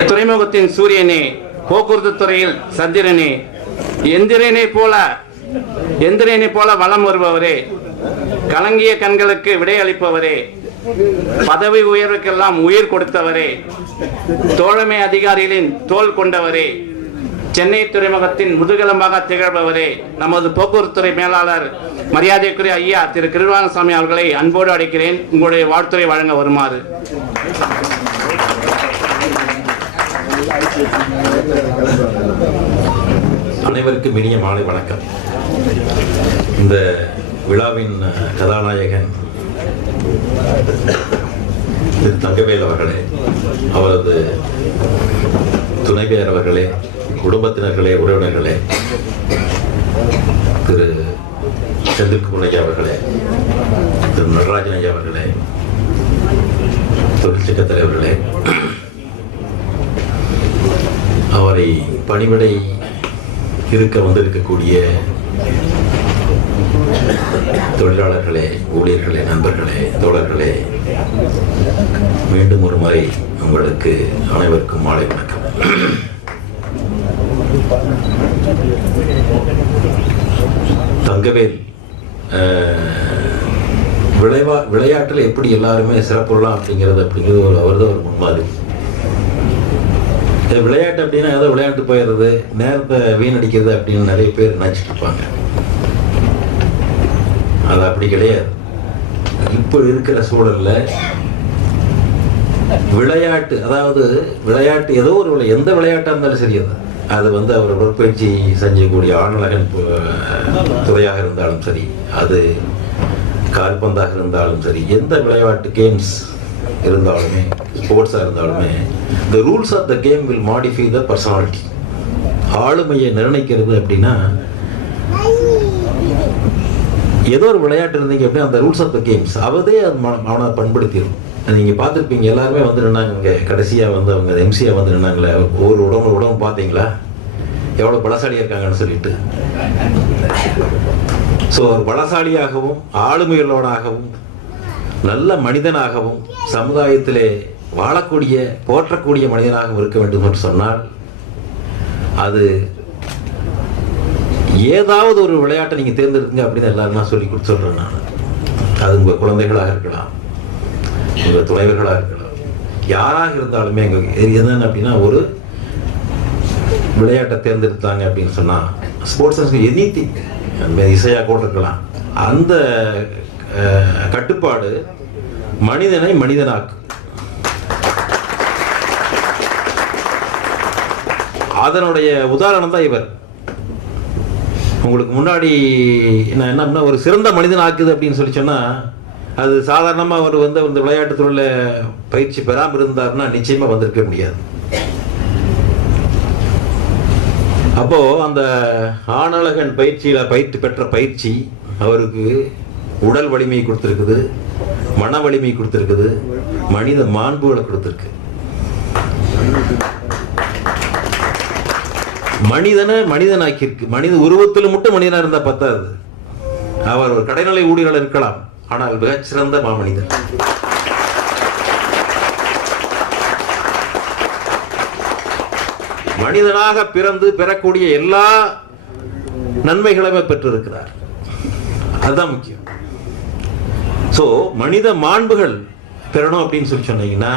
துறைமுகத்தின் சூரியனே போக்குவரத்து துறையில் சந்திரனே எந்திரனை போல எந்திரனை போல வலம் வருபவரே கலங்கிய கண்களுக்கு விடையளிப்பவரே பதவி உயர்வுக்கெல்லாம் உயிர் கொடுத்தவரே தோழமை அதிகாரிகளின் தோல் கொண்டவரே சென்னை துறைமுகத்தின் முதுகெலும்பாக திகழ்பவரே நமது போக்குவரத்துறை மேலாளர் மரியாதைக்குரிய ஐயா திரு கிருவானசாமி அவர்களை அன்போடு அடைக்கிறேன் உங்களுடைய வாழ்த்துறை வழங்க வருமாறு. அனைவருக்கும் இனிய மாலை வணக்கம். இந்த விழாவின் கதாநாயகன் திரு தங்கவேல் அவர்களே அவரது துணைவியார் அவர்களே குடும்பத்தினர்களே உறவினர்களே திரு செந்தில்குமர் ஐயா அவர்களே திரு நடராஜன் ஐயா அவர்களே தொழிற்சங்க தலைவர்களே அவரை பணிவிடை இருக்க வந்திருக்கக்கூடிய தொழிலாளர்களே ஊழியர்களே நண்பர்களே தோழர்களே மீண்டும் ஒரு முறை உங்களுக்கு அனைவருக்கும் மாலை வணக்கம். தங்கவேல் விளைவா விளையாட்டில் எப்படி எல்லாருமே சிறப்புலாம் அப்படிங்கிறது அப்படிங்கிறது ஒரு அவர் தான் ஒரு முன்மாதிரி. விளையாட்டு அப்படின்னா ஏதோ விளையாட்டு போயிடுறது நேரத்தை வீணடிக்கிறது அப்படின்னு நிறைய பேர் நினச்சிட்டு இருப்பாங்க. அது அப்படி கிடையாது. இப்போ இருக்கிற சூழல்ல விளையாட்டு அதாவது விளையாட்டு ஏதோ ஒரு விளை எந்த விளையாட்டாக இருந்தாலும் சரி அது அது வந்து அவர் உடற்பயிற்சி செஞ்சக்கூடிய ஆணழகன் துறையாக இருந்தாலும் சரி அது கால்பந்தாக இருந்தாலும் சரி எந்த விளையாட்டு கேம்ஸ் இருந்தாலுமே ஸ்போர்ட்ஸாக இருந்தாலுமே the rules of the game will modify the personality ஆளுமையை நிர்ணயிக்கிறது அப்படின்னா ஏதோ ஒரு விளையாட்டு இருந்தீங்க அப்படின்னா அந்த ரூல்ஸ் ஆஃப் த கேம்ஸ் அவதே அது அவனை பண்படுத்திடும் நீங்கள் பார்த்துருப்பீங்க எல்லாருமே வந்து நின்னாங்க இங்கே. கடைசியாக வந்து அவங்க எம்சியாக வந்து நின்னாங்களே ஒவ்வொரு உடம்பு உடம்பு பார்த்தீங்களா? எவ்வளோ பலசாலியாக இருக்காங்கன்னு சொல்லிட்டு. ஸோ ஒரு பலசாலியாகவும் ஆளுமையுள்ளவனாகவும் நல்ல மனிதனாகவும் சமுதாயத்திலே வாழக்கூடிய போற்றக்கூடிய மனிதனாகவும் இருக்க வேண்டும் என்று சொன்னால் அது ஏதாவது ஒரு விளையாட்டை நீங்கள் தேர்ந்தெடுக்குங்க அப்படின்னு எல்லாரும் நான் சொல்லி கொடுத்து சொல்கிறேன் நான். அது உங்கள் குழந்தைகளாக இருக்கலாம் உங்கள் துணைவர்களாக இருக்கலாம். யாராக இருந்தாலுமே எங்கள் என்னென்ன அப்படின்னா ஒரு விளையாட்டை தேர்ந்தெடுத்தாங்க அப்படின்னு சொன்னால் ஸ்போர்ட்ஸ் எனி திங் இசையாக கூட இருக்கலாம். அந்த கட்டுப்பாடு மனிதனை மனிதனாக்கு. அதனுடைய உதாரணம் தான் இவர். உங்களுக்கு முன்னாடி நான் என்ன பண்ண ஒரு சிறந்த மனிதன் ஆக்குது அப்படின்னு சொல்லி சொன்னால் அது சாதாரணமாக அவர் வந்து இந்த விளையாட்டுத் துறையில் பயிற்சி பெறாமல் இருந்தாருன்னா நிச்சயமாக வந்திருக்க முடியாது. அப்போது அந்த ஆணழகன் பயிற்சியில் பயிற்சி பெற்ற பயிற்சி அவருக்கு உடல் வலிமை கொடுத்துருக்குது மன வலிமை கொடுத்துருக்குது மனித மாண்புகளை கொடுத்துருக்கு. மனிதனை மனிதனாக்கியிருக்கு. மனித உருவத்தில் மட்டும் மனிதனாக இருந்தால் பத்தாது. அவர் ஒரு கடைநிலை ஊழியர்கள் இருக்கலாம் ஆனால் மிகச்சிறந்த மாமனிதன் மனிதனாக பிறந்து பெறக்கூடிய எல்லா நன்மைகளுமே பெற்றிருக்கிறார். அதுதான் முக்கியம். ஸோ மனித மாண்புகள் பெறணும் அப்படின்னு சொல்லி சொன்னீங்கன்னா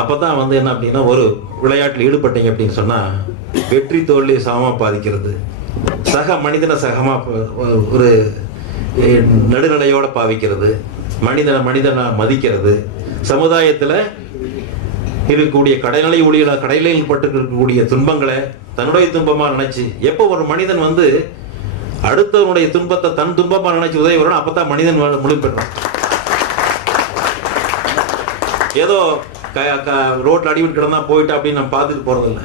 அப்போ தான் வந்து என்ன அப்படின்னா ஒரு விளையாட்டில் ஈடுபட்டீங்க அப்படின்னு சொன்னால் வெற்றி தோல்வி சமமாக பாதிக்கிறது. சக மனிதனை சகமாக ஒரு நடுநிலையோடு நடுநிலையோட பாவிக்கிறது. மனிதனை மனிதனை மதிக்கிறது. சமுதாயத்தில் இருக்கக்கூடிய கடைநிலை ஊழியர்கள கடைநிலையில் பட்டு இருக்கக்கூடிய துன்பங்களை தன்னுடைய துன்பமாக நினைச்சு எப்போ ஒரு மனிதன் வந்து அடுத்தவனுடைய துன்பத்தை தன் துன்பமா நினைச்சு உதவி வரணும் அப்பதான் மனிதன் முடிவு பெறணும் ஏதோ க க ரோட்டில் அடிபட்டு கிடந்தா போயிட்டு அப்படின்னு நம்ம பார்த்துட்டு போறதில்ல.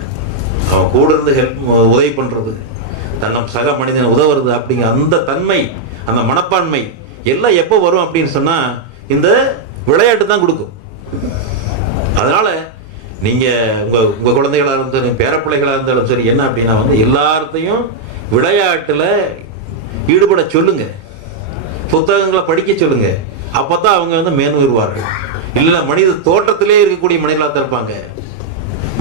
அவன் கூட இருந்து ஹெல்ப் உதவி பண்றது தன்னை சக மனிதன் உதவுறது அப்படிங்கிற அந்த தன்மை அந்த மனப்பான்மை எல்லாம் எப்போ வரும் அப்படின்னு சொன்னால் இந்த விளையாட்டு தான் கொடுக்கும். அதனால நீங்க உங்கள் உங்கள் குழந்தைகளாக இருந்தாலும் பேரப்பிள்ளைகளாக இருந்தாலும் சரி என்ன அப்படின்னா வந்து எல்லார்த்தையும் விளையாட்டில் ஈடுபட சொல்லுங்க. புத்தகங்களை படிக்க சொல்லுங்க. அப்போ தான் அவங்க வந்து மேன்வருவார்கள் இல்லை மனித தோட்டத்திலே இருக்கக்கூடிய மனிதர்களாக தான் இருப்பாங்க.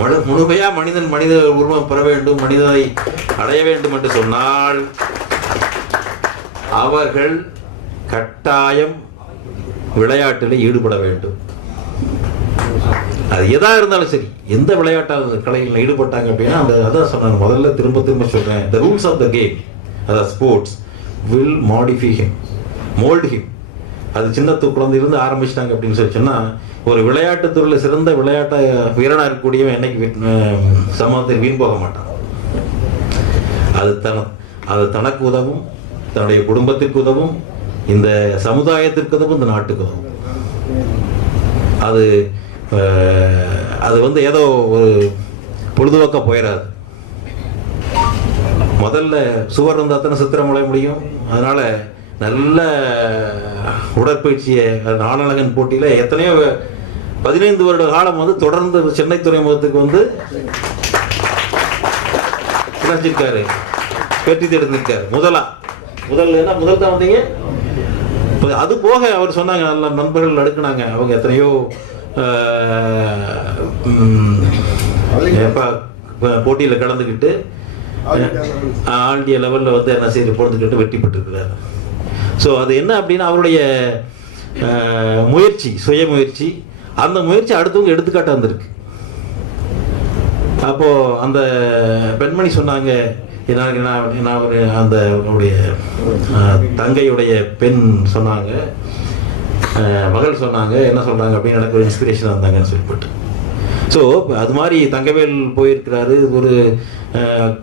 மனு முழுமையாக மனிதன் மனித உருவம் பெற வேண்டும் மனிதனை அடைய வேண்டும் என்று சொன்னால் அவர்கள் கட்டாயம் விளையாட்டில் ஈடுபட வேண்டும். அது எதா இருந்தாலும் சரி எந்த விளையாட்டாக கலையில் ஈடுபட்டாங்க அப்படின்னா அந்த அதான் சொன்னாங்க முதல்ல திரும்ப திரும்ப சொல்றேன். The rules of the game அதாவது sports will modify him mould him அது சின்ன குழந்தையிலிருந்து ஆரம்பிச்சிட்டாங்க அப்படின்னு சொல்லி சொன்னால் ஒரு விளையாட்டுத் துறையில் சிறந்த விளையாட்ட வீரனாக இருக்கக்கூடியவன் என்னைக்கு சமூகத்தில் வீண் போக மாட்டான். அது தன அது தனக்கு உதவும் தன்னுடைய குடும்பத்திற்கு உதவும் இந்த சமுதாயத்திற்கு உதவும் இந்த நாட்டுக்கு உதவும். அது அது வந்து ஏதோ ஒரு பொழுதுபோக்க போயிடாது முதல்ல சுவர் இருந்தால் தானே சித்திரம் விளைய முடியும். அதனால நல்ல உடற்பயிற்சியை நாளழகன் போட்டியில எத்தனையோ பதினைந்து வருட காலம் வந்து தொடர்ந்து சென்னை துறைமுகத்துக்கு வந்து கிடைச்சிருக்காரு வெற்றி தேர்ந்திருக்காரு முதலா. முதல் என்ன? முதல் தான் வந்தீங்க? அது போக அவர் சொன்னாங்க நல்ல நண்பர்கள் அடுக்குனாங்க அவங்க எத்தனையோ போட்டியில் கலந்துக்கிட்டு ஆல் லெவலில் வந்து என்ன செய்து பொழுதுக்கிட்டு வெற்றி பெற்றிருக்கிறார் ஸோ அது என்ன அப்படின்னா அவருடைய முயற்சி சுய முயற்சி. அந்த முயற்சி அடுத்தவங்க எடுத்துக்காட்டாக வந்திருக்கு அப்போது அந்த பெண்மணி சொன்னாங்க என்ன நான் நான் ஒரு அந்த அவருடைய தங்கையுடைய பெண் சொன்னாங்க. மகள் சொன்னாங்க என்ன சொல்கிறாங்க அப்படின்னு எனக்கு ஒரு இன்ஸ்பிரேஷன் வந்தாங்கன்னு சொல்லிவிட்டு ஸோ அது மாதிரி தங்கவேல் போயிருக்கிறாரு ஒரு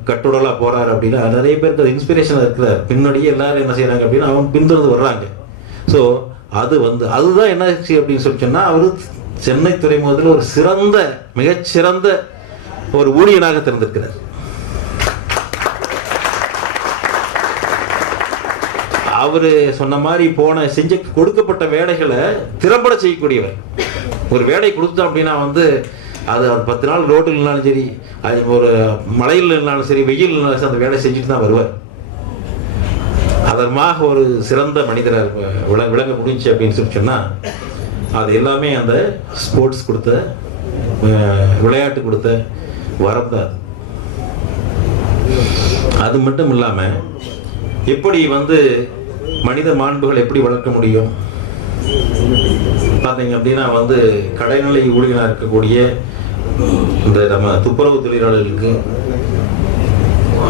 கட்டுடலாக போகிறார் அப்படின்னா நிறைய பேருக்கு அது இன்ஸ்பிரேஷனாக இருக்கிறார் பின்னாடியே எல்லாரும் என்ன செய்கிறாங்க அப்படின்னா அவங்க பின்தொடர்ந்து வர்றாங்க. ஸோ அது வந்து அதுதான் என்ன ஆச்சு அப்படின்னு சொல்லி சொன்னால் அவர் சென்னை துறைமுகத்தில் ஒரு சிறந்த மிகச்சிறந்த ஒரு ஊழியனாக திறந்திருக்கிறார். அவரு சொன்ன மாதிரி போன செஞ்ச கொடுக்கப்பட்ட வேலைகளை திறம்பட செய்யக்கூடியவர் ஒரு வேலை கொடுத்தோம் அப்படின்னா வந்து அது அது பத்து நாள் ரோட்டில் இருந்தாலும் சரி அது ஒரு மழையில் இருந்தாலும் சரி வெயில் இருந்தாலும் சரி அந்த வேலை செஞ்சுட்டு தான் வருவார் அதற்காக ஒரு சிறந்த மனிதராக விள விளங்க முடிஞ்சு அப்படின்னு சொல்லி சொன்னால் அது எல்லாமே அந்த ஸ்போர்ட்ஸ் கொடுத்த விளையாட்டு கொடுத்த வரம் தான் அது. மட்டும் இல்லாமல் எப்படி வந்து மனித மாண்புகள் எப்படி வளர்க்க முடியும்? பார்த்தீங்க அப்படின்னா வந்து கடைநிலை ஊழியனாக இருக்கக்கூடிய இந்த நம்ம துப்புரவு தொழிலாளர்களுக்கு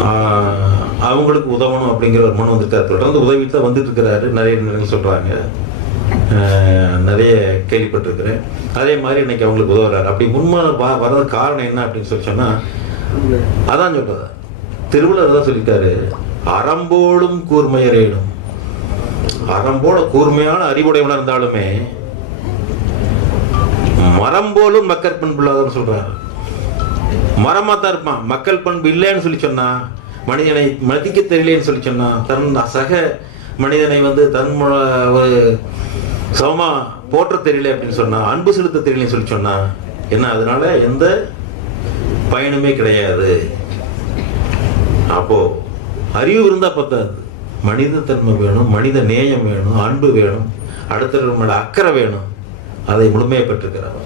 ஆஹ், அவங்களுக்கு உதவணும் அப்படிங்கிற ஒரு மனு வந்துருக்காரு தொடர்ந்து உதவிட்டு தான் வந்துட்டு இருக்கிறாரு. நிறைய நேரங்கள் சொல்றாங்க. நிறைய கேள்விப்பட்டிருக்கிறேன். அதே மாதிரி இன்னைக்கு அவங்களுக்கு உதவுறாரு. அப்படி முன்மாதிரி வ- வர்றது காரணம் என்ன அப்படின்னு சொல்லி சொன்னால் அதான் சொல்கிறது திருவள்ளுவர் தான் சொல்லியிருக்காரு அறம்போடும் அறம் அறம்போட கூர்மையான அறிவுடையவனா இருந்தாலுமே மரம் போலும் மக்கள் பண்பு இல்லாதன்னு சொல்றாரு. மரமா தான் இருப்பான். மக்கள் பண்பு இல்லைன்னு சொல்லி சொன்னா மனிதனை மதிக்க தெரியலேன்னு சொல்லி சொன்னா தன் சக மனிதனை வந்து தன் ஒரு சமமா போற்ற தெரியல அப்படின்னு சொன்னா அன்பு செலுத்த தெரியலன்னு சொல்லி சொன்னா என்ன அதனால எந்த பயனுமே கிடையாது. அப்போ அறிவு இருந்தா பத்தாது. மனித தன்மை வேணும் மனித நேயம் வேணும் அன்பு வேணும் அடுத்தவர்கள் அக்கறை வேணும். அதை முழுமையை பெற்றிருக்கிறார்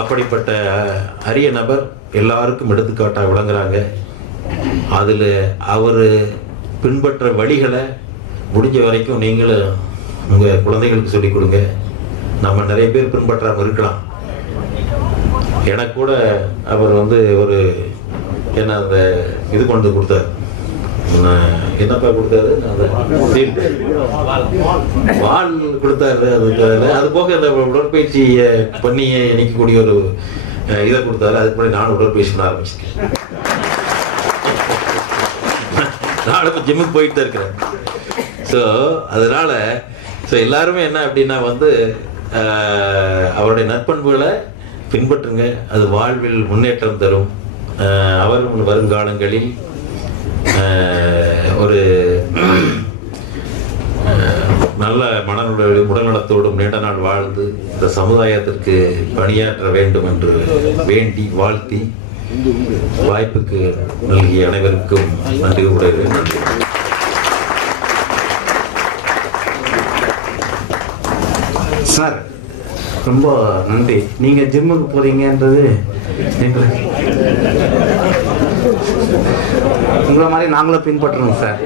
அப்படிப்பட்ட அரிய நபர் எல்லாருக்கும் எடுத்துக்காட்டாக விளங்குறாங்க. அதில் அவர் பின்பற்ற வழிகளை முடிஞ்ச வரைக்கும் நீங்களும் உங்கள் குழந்தைகளுக்கு சொல்லிக் கொடுங்க. நம்ம நிறைய பேர் பின்பற்றாமல் இருக்கலாம். எனக்கு கூட அவர் வந்து ஒரு என்ன அந்த இது கொண்டு கொடுத்தார்? என்னப்பா கொடுத்தாரு? அந்த வால் கொடுத்தாரு அதுக்கு அது போக அந்த உடற்பயிற்சி பண்ணி இணைக்கக்கூடிய ஒரு இதை கொடுத்தாரு. அதுக்கு முன்னாடி நானும் உடற்பயிற்சி பண்ண ஆரம்பிச்சிட்டேன் நானும் இப்போ ஜிம்முக்கு போயிட்டு தான் இருக்கிறேன். ஸோ அதனால ஸோ எல்லாருமே என்ன அப்படின்னா வந்து ஆஹ், அவருடைய நற்பண்புகளை பின்பற்றுங்க. அது வாழ்வில் முன்னேற்றம் தரும். அவரும் வருங்காலங்களில் ஒரு நல்ல மனநல உடல்நலத்தோடும் நீண்ட நாள் வாழ்ந்து இந்த சமுதாயத்திற்கு பணியாற்ற வேண்டும் என்று வேண்டி வாழ்த்தி வாய்ப்புக்கு நல்கிய அனைவருக்கும் நன்றி உடைய நன்றி சார் ரொம்ப நன்றி. நீங்க ஜிம்முக்கு போறீங்கன்றது எங்களுக்கு உங்களை மாதிரி நாங்களும் பின்பற்றுறோம் சார்